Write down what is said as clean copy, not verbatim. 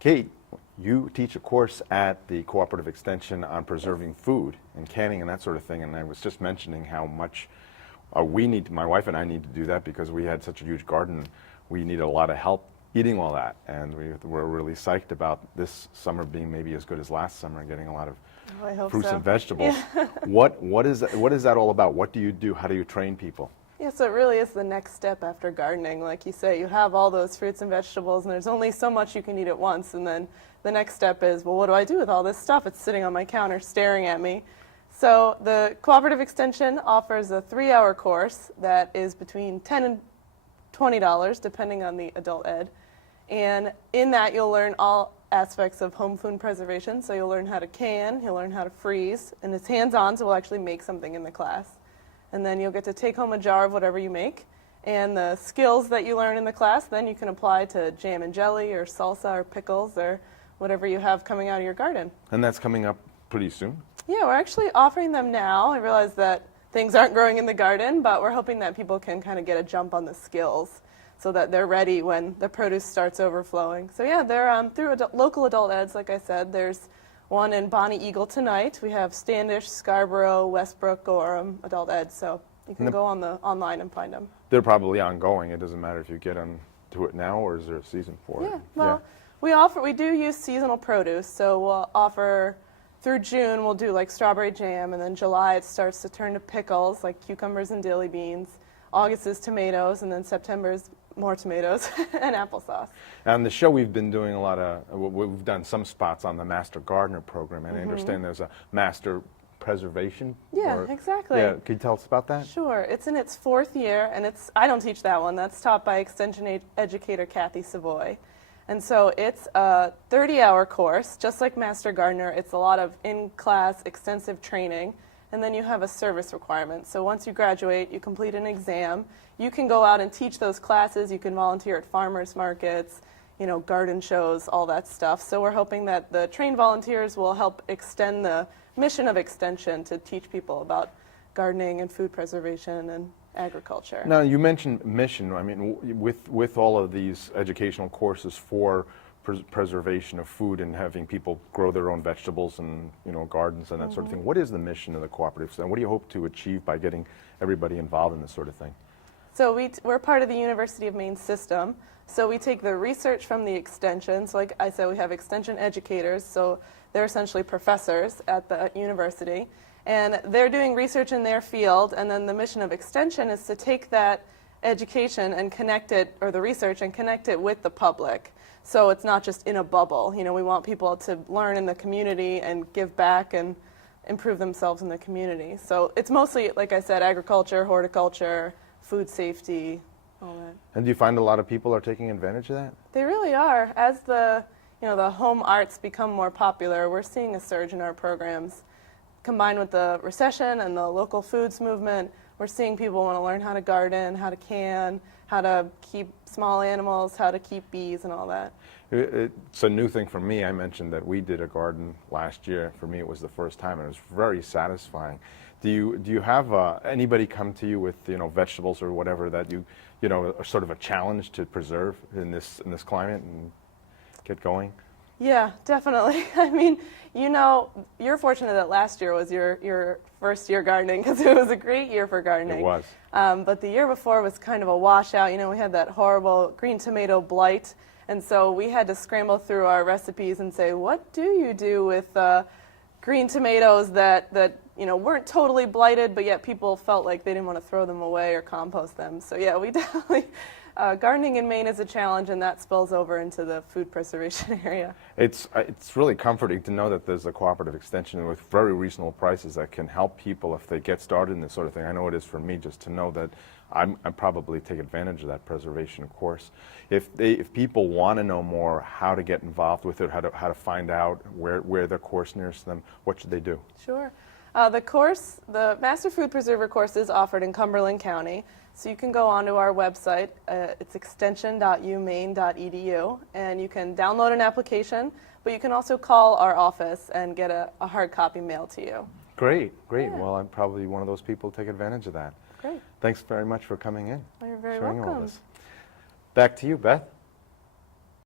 Kate, you teach a course at the Cooperative Extension on preserving food and canning and that sort of thing, and I was just mentioning how much my wife and I need to do that because we had such a huge garden. We need a lot of help eating all that, and we're really psyched about this summer being maybe as good as last summer and getting a lot of fruits and vegetables. Yeah. What is that all about? What do you do? How do you train people? Yeah, so it really is the next step after gardening. Like you say, you have all those fruits and vegetables, and there's only so much you can eat at once. And then the next step is, well, what do I do with all this stuff? It's sitting on my counter staring at me. So the Cooperative Extension offers a 3-hour course that is between $10 and $20, depending on the adult ed. And in that, you'll learn all aspects of home food preservation. So you'll learn how to can, you'll learn how to freeze, and it's hands-on, so we'll actually make something in the class. And then you'll get to take home a jar of whatever you make. And the skills that you learn in the class, then you can apply to jam and jelly or salsa or pickles or whatever you have coming out of your garden. And that's coming up pretty soon? Yeah, we're actually offering them now. I realize that things aren't growing in the garden, but we're hoping that people can kind of get a jump on the skills so that they're ready when the produce starts overflowing. So yeah, they're through local adult eds, like I said. There's one in Bonnie Eagle tonight. We have Standish, Scarborough, Westbrook, Gorham, adult ed. So you can go on online and find them. They're probably ongoing. It doesn't matter if you get to it now, or is there a season for it? Yeah, well, we do use seasonal produce. So we'll offer through June. We'll do like strawberry jam, and then July it starts to turn to pickles like cucumbers and dilly beans. August is tomatoes, and then September is more tomatoes and applesauce. On the show, we've been doing a lot of, we've done some spots on the Master Gardener program, and I understand there's a Master Preservation. Yeah, exactly. Yeah, can you tell us about that? Sure. It's in its 4th year, and I don't teach that one. That's taught by Extension educator Kathy Savoy. And so it's a 30-hour course, just like Master Gardener. It's a lot of in-class extensive training, and then you have a service requirement. So once you graduate, you complete an exam. You can go out and teach those classes. You can volunteer at farmers markets, garden shows, all that stuff. So we're hoping that the trained volunteers will help extend the mission of Extension to teach people about gardening and food preservation and agriculture. Now, you mentioned mission. I mean, with all of these educational courses for preservation of food and having people grow their own vegetables and gardens and that sort of thing, what is the mission of the cooperative? And what do you hope to achieve by getting everybody involved in this sort of thing? So we're part of the University of Maine system. So we take the research from the extension. So like I said, we have extension educators. So they're essentially professors at the university. And they're doing research in their field. And then the mission of Extension is to take that education and connect it, or the research, and connect it with the public. So it's not just in a bubble. We want people to learn in the community and give back and improve themselves in the community. So it's mostly, like I said, agriculture, horticulture, food safety, all that. And do you find a lot of people are taking advantage of that? They really are. As the home arts become more popular, we're seeing a surge in our programs. Combined with the recession and the local foods movement, we're seeing people want to learn how to garden, how to can, how to keep small animals, how to keep bees and all that. It's a new thing for me. I mentioned that we did a garden last year. For me, it was the first time, and it was very satisfying. Do you have anybody come to you with vegetables or whatever that are sort of a challenge to preserve in this climate and get going? Yeah, definitely. I mean, you're fortunate that last year was your first year gardening, because it was a great year for gardening. It was. But the year before was kind of a washout. We had that horrible green tomato blight, and so we had to scramble through our recipes and say, what do you do with green tomatoes that weren't totally blighted, but yet people felt like they didn't want to throw them away or compost them. So yeah, we definitely, gardening in Maine is a challenge, and that spills over into the food preservation area. It's really comforting to know that there's a cooperative extension with very reasonable prices that can help people if they get started in this sort of thing. I know it is for me, just to know that I'm probably take advantage of that preservation course. If people want to know more how to get involved with it, how to find out where the course nearest them, what should they do? Sure. The Master Food Preserver course is offered in Cumberland County, so you can go onto our website. It's extension.umaine.edu, and you can download an application, but you can also call our office and get a hard copy mailed to you. Great. Yeah. Well, I'm probably one of those people who take advantage of that. Great. Thanks very much for coming in. Well, you're very sharing welcome. All this. Back to you, Beth.